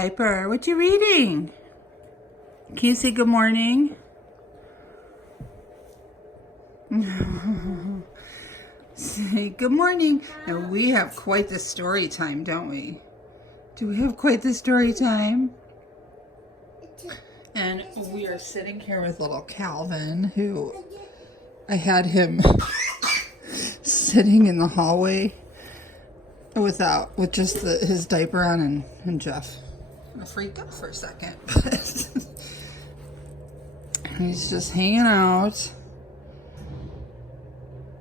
Piper, what you reading? Can you say good morning? Say good morning. Now we have quite the story time, don't we? Do we have quite the story time? And we are sitting here with little Calvin, who I had him sitting in the hallway with just his diaper on and Jeff. I freaked out for a second, but he's just hanging out.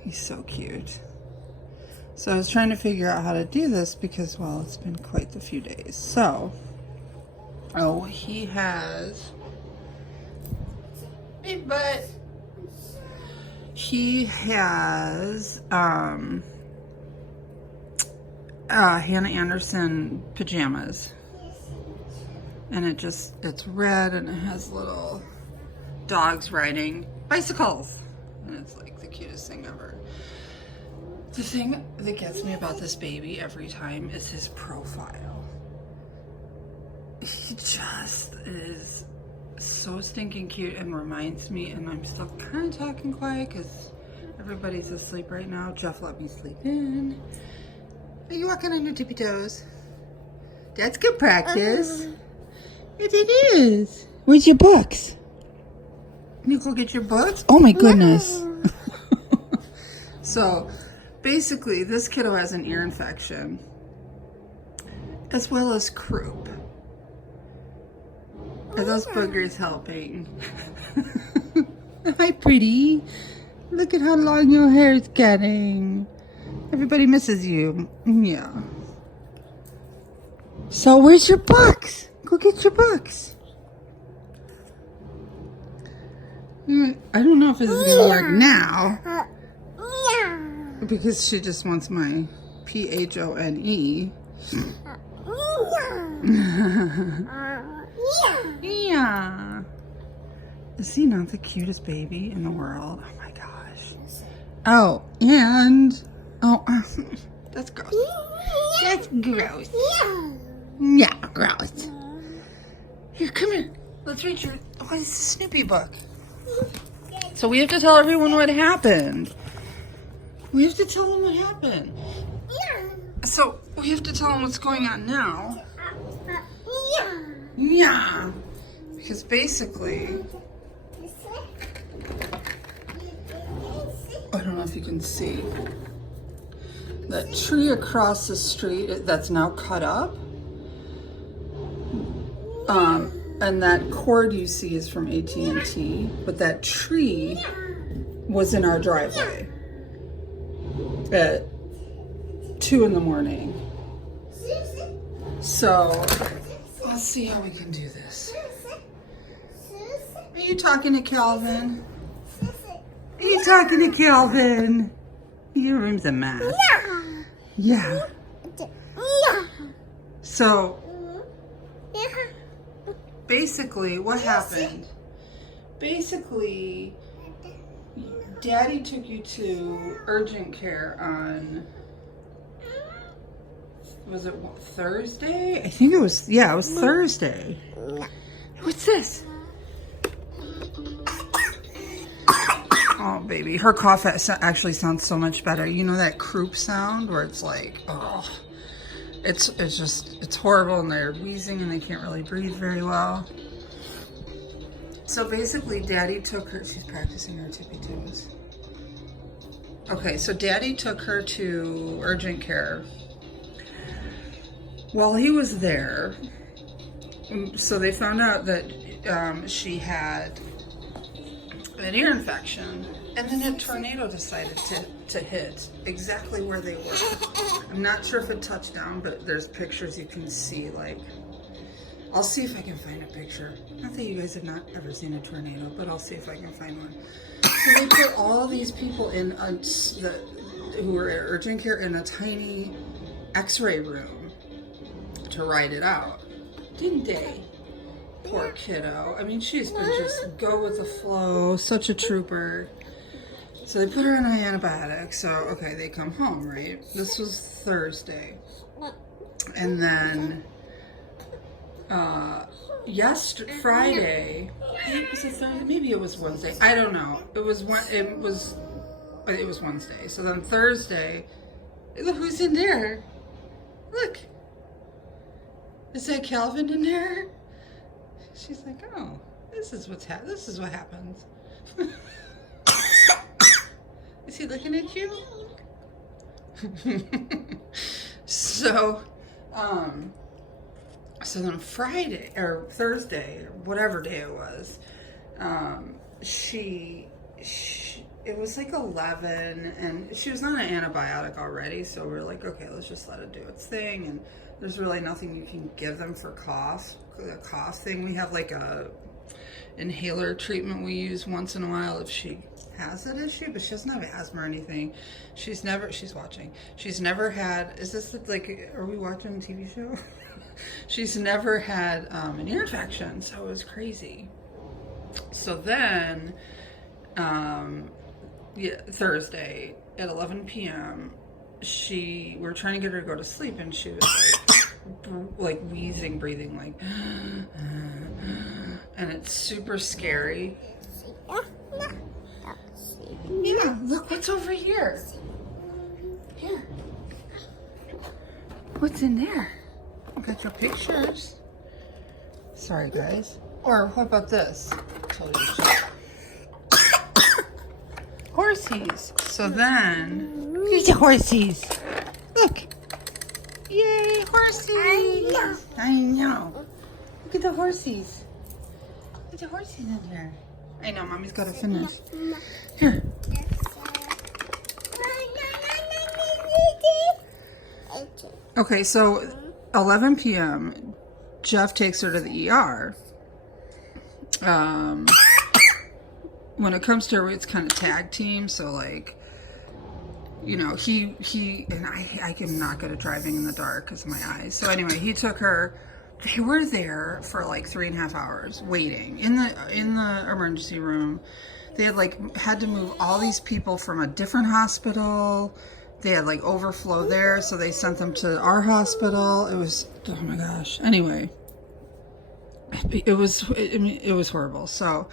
He's so cute. So I was trying to figure out how to do this because, well, it's been quite a few days. So, he has big butt. He has Hannah Anderson pajamas. And it's red and it has little dogs riding bicycles. And it's like the cutest thing ever. The thing that gets me about this baby every time is his profile. He just is so stinking cute and reminds me, and I'm still kind of talking quiet because everybody's asleep right now. Jeff let me sleep in. Are you walking on your tippy toes? That's good practice. Yes, it is. Where's your books? You go get your books? Oh my goodness. So basically this kiddo has an ear infection as well as croup. Are those boogers helping? Hi, pretty. Look at how long your hair is getting. Everybody misses you. Yeah. So where's your books? Go get your books. I don't know if this is going to work now. Because she just wants my PHONE. Yeah. Is he not the cutest baby in the world? Oh my gosh. Oh, and... Oh, that's gross. That's gross. Yeah, gross. Here, come here. Let's read your... What is the Snoopy book? So we have to tell everyone what happened. We have to tell them what happened. So we have to tell them what's going on now. Yeah. Because basically... I don't know if you can see. That tree across the street that's now cut up. And that cord you see is from AT&T, but that tree was in our driveway at 2 in the morning. So let's see how we can do this. Are you talking to Calvin? Are you talking to Calvin? Your room's a mess. Yeah. So basically, what happened? Basically, Daddy took you to urgent care on, was it Thursday? I think it was, yeah, it was Thursday. What's this? Oh, baby, her cough actually sounds so much better. You know that croup sound where it's like, oh. It's horrible, and they're wheezing and they can't really breathe very well. So basically, Daddy took her, she's practicing her tippy toes. Okay, so Daddy took her to urgent care. While he was there, so they found out that she had an ear infection, and then a tornado decided to hit exactly where they were. I'm not sure if it touched down, but there's pictures you can see, like, I'll see if I can find a picture. Not that you guys have not ever seen a tornado, but I'll see if I can find one. So they put all these people in who were at urgent care in a tiny x-ray room to ride it out. Didn't they? Poor kiddo. I mean, she's been just go with the flow, such a trooper. So they put her on antibiotics. So, okay, they come home, right? This was Thursday. And then Friday, was it Thursday? Maybe it was Wednesday. I don't know. It was Wednesday. So then Thursday, look who's in there. Look. Is that Calvin in there? She's like, oh, this is what happens. Is he looking at you? So then Friday or Thursday, or whatever day it was, it was like 11, and she was on an antibiotic already, so we're like, okay, let's just let it do its thing, and there's really nothing you can give them for cough. The cough thing, we have like a inhaler treatment we use once in a while if she has that issue, but she doesn't have asthma or anything. She's never had, is this like, are we watching a TV show? She's never had an ear infection, so it was crazy. So then, Thursday at 11 p.m., we were trying to get her to go to sleep, and she was like wheezing, breathing like, and it's super scary. Yeah, look what's over here. Here. What's in there? I got your pictures. Sorry, guys. Or what about this? Horsies. So then, here's the horsies. Look. Yay, horsies. I know. Look at the horsies. Look at the horsies in here. I know, Mommy's got to finish. Here. Okay, so 11 p.m., Jeff takes her to the ER. When it comes to her, it's kind of tag team, so like, you know, he and I am not good at driving in the dark because of my eyes. So anyway, he took her. They were there for like 3.5 hours waiting in the emergency room. They had to move all these people from a different hospital. They had like overflow there, so they sent them to our hospital. It was, oh my gosh. Anyway, it was horrible. So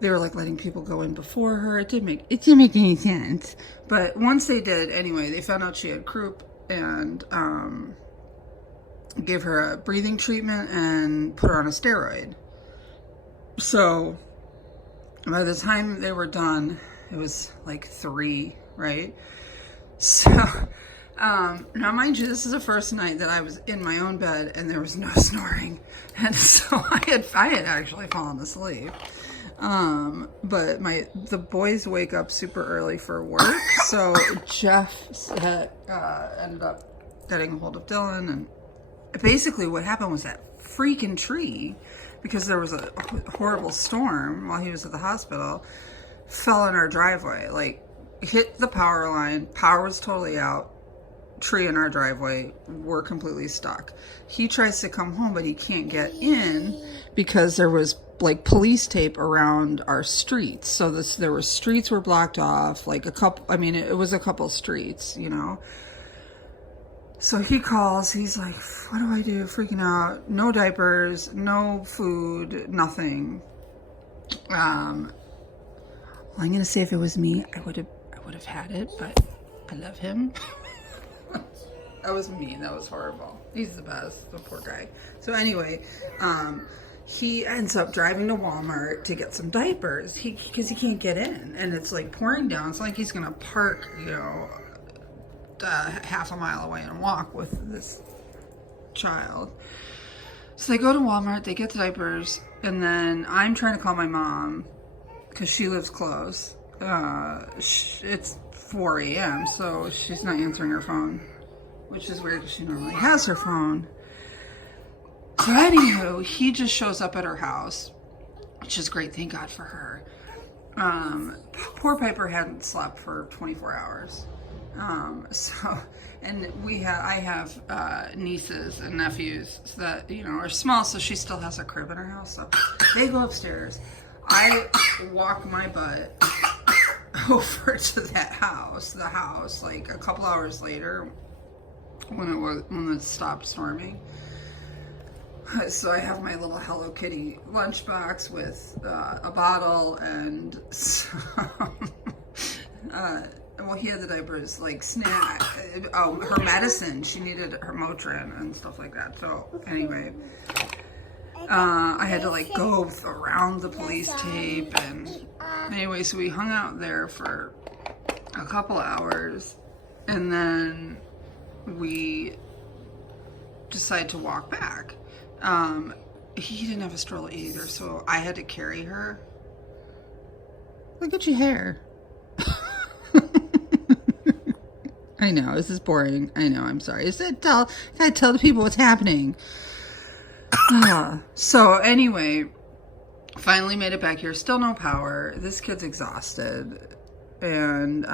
they were like letting people go in before her. It didn't make any sense. But once they did, anyway, they found out she had croup and gave her a breathing treatment and put her on a steroid. So by the time they were done, it was like 3, right? So now mind you, this is the first night that I was in my own bed and there was no snoring, and so I had actually fallen asleep. But the boys wake up super early for work, so Jeff ended up getting a hold of Dylan, and basically what happened was that freaking tree, because there was a horrible storm while he was at the hospital, fell in our driveway, like hit the power line. Power was totally out. Tree in our driveway. We're completely stuck. He tries to come home, but he can't get in because there was like police tape around our streets. So streets were blocked off, like a couple, I mean, it was a couple streets, you know. So he calls, he's like, what do I do? Freaking out. No diapers, no food, nothing. Well, I'm going to say if it was me, I would have had it, but I love him. That was mean. That was horrible. He's the best, the poor guy. So anyway, he ends up driving to Walmart to get some diapers because he can't get in, and it's like pouring down. It's like he's gonna park, you know, half a mile away and walk with this child. So they go to Walmart, they get the diapers, and then I'm trying to call my mom because she lives close. It's 4 a.m., so she's not answering her phone, which is weird because she normally has her phone. So anywho, he just shows up at her house, which is great, thank God for her. Poor Piper hadn't slept for 24 hours. And I have nieces and nephews that, you know, are small, so she still has a crib in her house, so they go upstairs. I walk my butt over to the house, like a couple hours later when it stopped storming. So I have my little Hello Kitty lunchbox with a bottle and some, well, he had the diapers, like snack, her medicine. She needed her Motrin and stuff like that. So anyway, I had to like go around the police tape, and anyway, so we hung out there for a couple hours, and then we decided to walk back. He didn't have a stroller either, so I had to carry her. Look at your hair. I know, this is boring. I know, I'm sorry. Gotta tell the people what's happening. So anyway, finally made it back here. Still no power. This kid's exhausted. And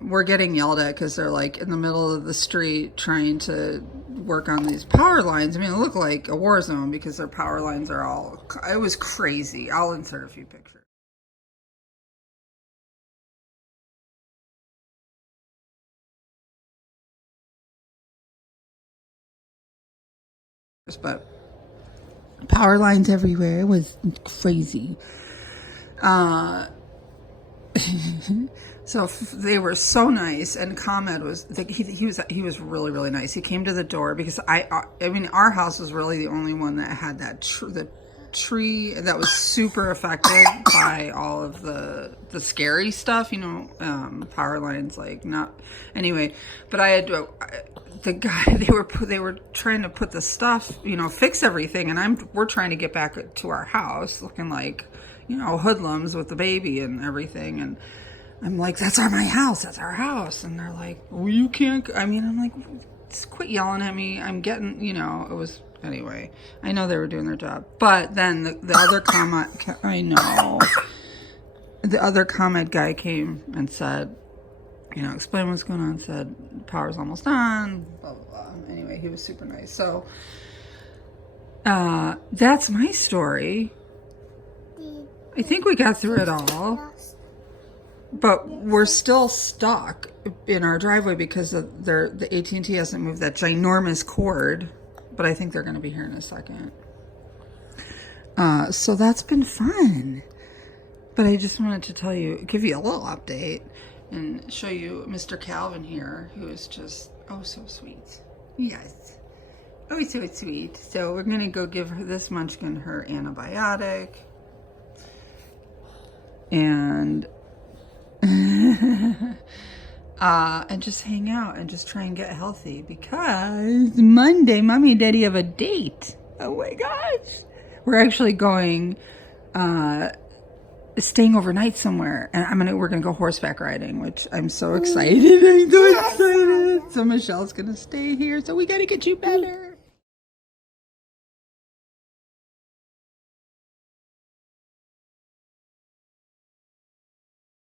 we're getting yelled at because they're like in the middle of the street trying to work on these power lines. I mean, it looked like a war zone because their power lines are all, it was crazy. I'll insert a few pictures. But power lines everywhere. It was crazy. So they were so nice, and ComEd was he was really, really nice. He came to the door because I mean, our house was really the only one that had that the tree that was super affected by all of the scary stuff, you know, power lines, like, not anyway. But I had the guy, they were trying to put the stuff, you know, fix everything, and we're trying to get back to our house looking like, you know, hoodlums with the baby and everything. And I'm like, that's my house, that's our house. And they're like, well, you can't, I mean, I'm like, just quit yelling at me. I'm getting, you know, it was, anyway, I know they were doing their job. But then the other the other ComEd guy came and said, you know, explain what's going on, said, power's almost on, blah, blah, blah. Anyway, he was super nice. So, that's my story. I think we got through it all, but we're still stuck in our driveway because the AT&T hasn't moved that ginormous cord, but I think they're going to be here in a second. So that's been fun, but I just wanted to give you a little update and show you Mr. Calvin here, who is just, oh, so sweet. Yes. Oh, so sweet. So we're going to go give this munchkin her antibiotic. And and just hang out and just try and get healthy, because Monday mommy and daddy have a date. Oh my gosh, we're actually going staying overnight somewhere, and we're gonna go horseback riding, which I'm so excited. I'm so excited. So Michelle's gonna stay here, so we gotta get you better.